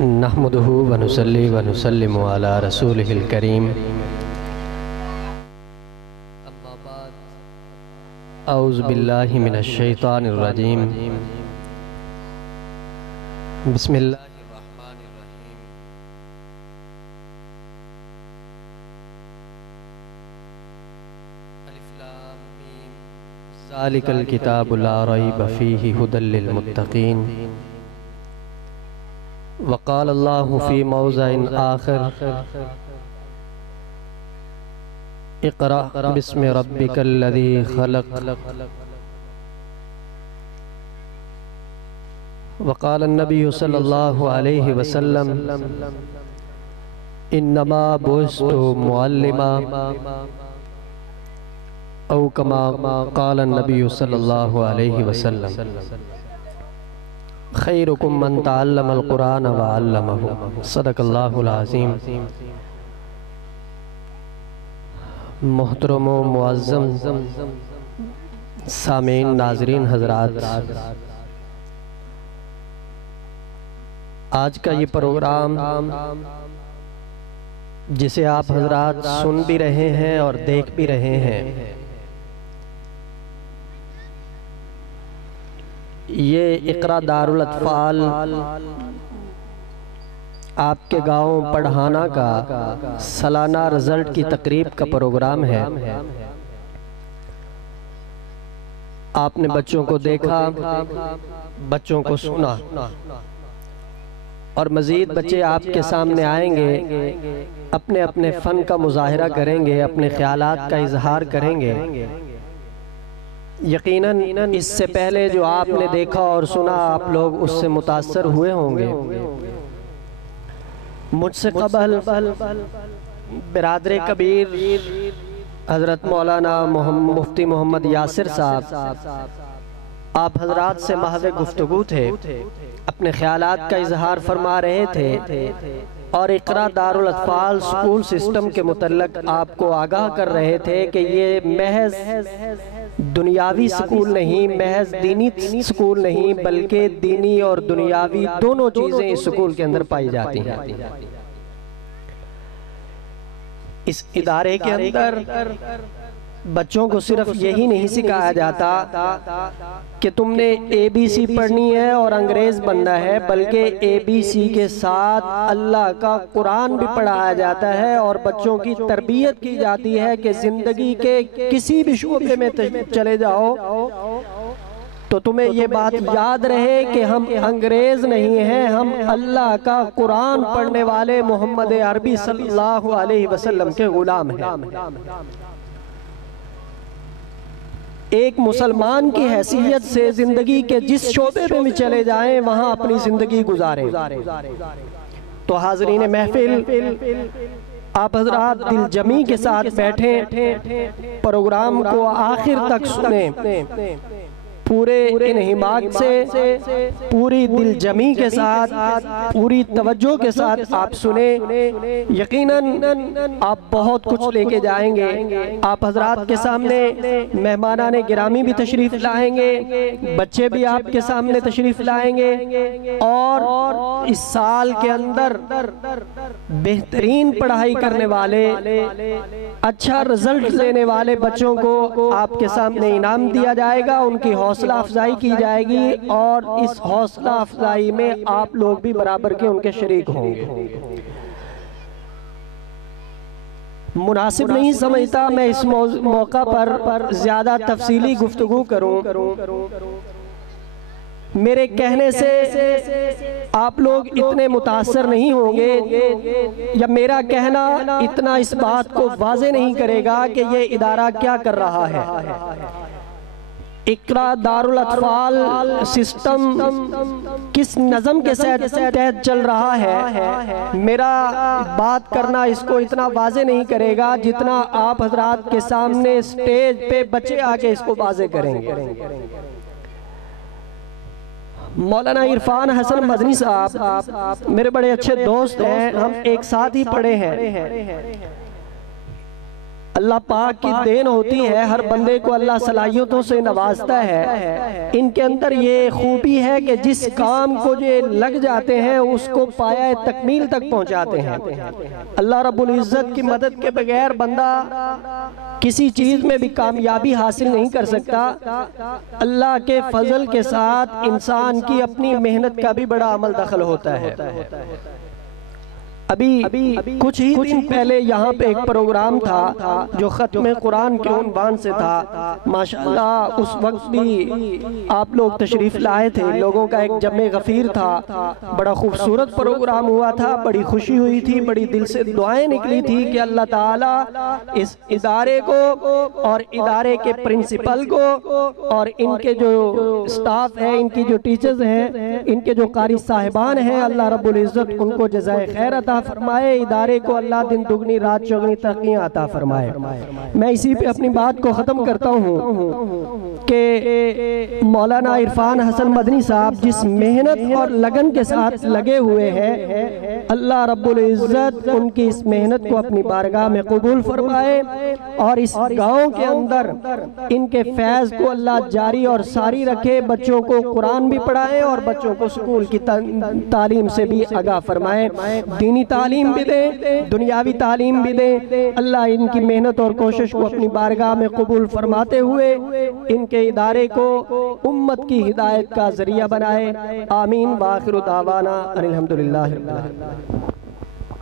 نحمدہ ونصلی ونسلم علی رسولہ الکریم اما بعد اعوذ باللہ من الشیطان الرجیم بسم اللہ الرحمن الرحیم الف لام میم ذالک الکتاب لا ریب فیہ ھدی للمتقین وقال اللہ فی موضع آخر اقرأ بسم ربک الذی خلق وقال النبی صلی اللہ علیہ وسلم انما بعثت معلما او کما قال النبی صلی اللہ علیہ وسلم خیرکم من تعلم القرآن وعلمہ صدق اللہ العظیم۔ محترم و معظم سامعین ناظرین حضرات، آج کا یہ پروگرام جسے آپ حضرات سن بھی رہے ہیں اور دیکھ بھی رہے ہیں، یہ اقرا دارالاطفال آپ کے گاؤں پڑھانا کا سالانہ رزلٹ کی تقریب کا پروگرام ہے۔ آپ نے بچوں کو دیکھا، بچوں کو سنا، اور مزید بچے آپ کے سامنے آئیں گے، اپنے اپنے فن کا مظاہرہ کریں گے، اپنے خیالات کا اظہار کریں گے۔ یقیناً اس سے پہلے جو آپ نے دیکھا اور سنا، آپ لوگ اس سے متاثر ہوئے ہوں گے۔ مجھ سے قبل برادر کبیر حضرت مولانا مفتی محمد یاسر صاحب آپ حضرات سے محض گفتگو تھے، اپنے خیالات کا اظہار فرما رہے تھے، اور اقرا دارالاطفال سکول سسٹم کے متعلق آپ کو آگاہ کر رہے تھے کہ یہ محض دنیاوی سکول نہیں، محض دینی سکول نہیں، بلکہ دینی اور دنیاوی دونوں چیزیں اس سکول کے اندر پائی جاتی ہیں۔ اس ادارے کے اندر بچوں کو صرف یہی نہیں سکھایا جاتا کہ تم نے اے بی سی پڑھنی ہے اور انگریز بننا ہے، بلکہ اے بی سی کے ساتھ اللہ کا قرآن بھی پڑھایا جاتا ہے، اور بچوں کی تربیت کی جاتی ہے کہ زندگی کے کسی بھی شعبے میں چلے جاؤ تو تمہیں یہ بات یاد رہے کہ ہم انگریز نہیں ہیں، ہم اللہ کا قرآن پڑھنے والے محمد عربی صلی اللہ علیہ وسلم کے غلام ہیں۔ ایک مسلمان کی حیثیت سے زندگی کے جس شعبے میں بھی چلے جائیں وہاں اپنی زندگی گزاریں۔ تو حاضرین محفل، آپ حضرات دل جمی کے ساتھ بیٹھیں، پروگرام کو آخر تک سنیں، پورے انہماک سے، پوری دل جمی کے ساتھ، پوری توجہ کے ساتھ آپ سنیں۔ یقیناً آپ بہت کچھ لے کے جائیں گے۔ آپ حضرات کے سامنے مہمانان گرامی بھی تشریف لائیں گے، بچے بھی آپ کے سامنے تشریف لائیں گے، اور اس سال کے اندر بہترین پڑھائی کرنے والے، اچھا رزلٹ لینے والے بچوں کو آپ کے سامنے انعام دیا جائے گا، ان کی حوصلہ افزائی کی جائے گی، اور اس حوصلہ افزائی میں آپ لوگ بھی برابر کے ان کے شریک ہوں گے۔ مناسب نہیں سمجھتا میں اس موقع پر زیادہ تفصیلی گفتگو کروں۔ میرے کہنے سے آپ لوگ اتنے متاثر نہیں ہوں گے، یا میرا کہنا اتنا اس بات کو واضح نہیں کرے گا کہ یہ ادارہ کیا کر رہا ہے۔ اقرا دارالاطفال سسٹم کس نظم کے تحت چل رہا ہے، میرا بات کرنا اس کو اتنا واضح نہیں کرے گا جتنا آپ حضرات کے سامنے سٹیج پہ بچے آکے اس کو واضح کریں گے۔ مولانا عرفان حسن مدنی صاحب میرے بڑے اچھے دوست ہیں، ہم ایک ساتھ ہی پڑھے ہیں۔ اللہ پاک کی دین ہوتی ہے، ہر بندے کو اللہ صلاحیتوں سے نوازتا ہے۔ ان کے اندر یہ خوبی ہے کہ جس کام کو یہ لگ جاتے ہیں اس کو پایہ تکمیل تک پہنچاتے ہیں۔ اللہ رب العزت کی مدد کے بغیر بندہ کسی چیز میں بھی کامیابی حاصل نہیں کر سکتا۔ اللہ کے فضل کے ساتھ انسان کی اپنی محنت کا بھی بڑا عمل دخل ہوتا ہے۔ ابھی کچھ ہی دن پہلے یہاں پہ ایک پروگرام تھا جو ختم قرآن کے عنوان سے تھا۔ ماشاءاللہ اس وقت بھی آپ لوگ تشریف لائے تھے، لوگوں کا ایک جمع غفیر تھا، بڑا خوبصورت پروگرام ہوا تھا، بڑی خوشی ہوئی تھی، بڑی دل سے دعائیں نکلی تھی کہ اللہ تعالیٰ اس ادارے کو اور ادارے کے پرنسپل کو اور ان کے جو سٹاف ہے، ان کی جو ٹیچرز ہیں، ان کے جو قاری صاحبان ہیں، اللہ رب العزت ان کو جزائے خیر عطا فرمائے، ادارے کو اللہ دن دگنی رات چگنی ترقیاں عطا فرمائے۔ میں اسی پہ اپنی بات کو ختم کرتا ہوں کہ مولانا عرفان حسن مدنی صاحب جس محنت اور لگن کے ساتھ لگے ہوئے ہیں، اللہ رب العزت ان کی اس محنت کو اپنی بارگاہ میں قبول فرمائے اور اس گاؤں کے اندر ان کے فیض کو اللہ جاری اور ساری رکھے، بچوں کو قرآن بھی پڑھائے اور بچوں کو سکول کی تعلیم سے بھی آگاہ فرمائے، دینی تعلیم بھی دیں، دنیاوی تعلیم بھی دیں۔ اللہ ان کی محنت اور کوشش کو اپنی بارگاہ میں قبول فرماتے ہوئے ان کے ادارے کو امت کی ہدایت کا ذریعہ بنائے۔ آمین۔ وآخر دعوانا ان الحمدللہ رب العالمین۔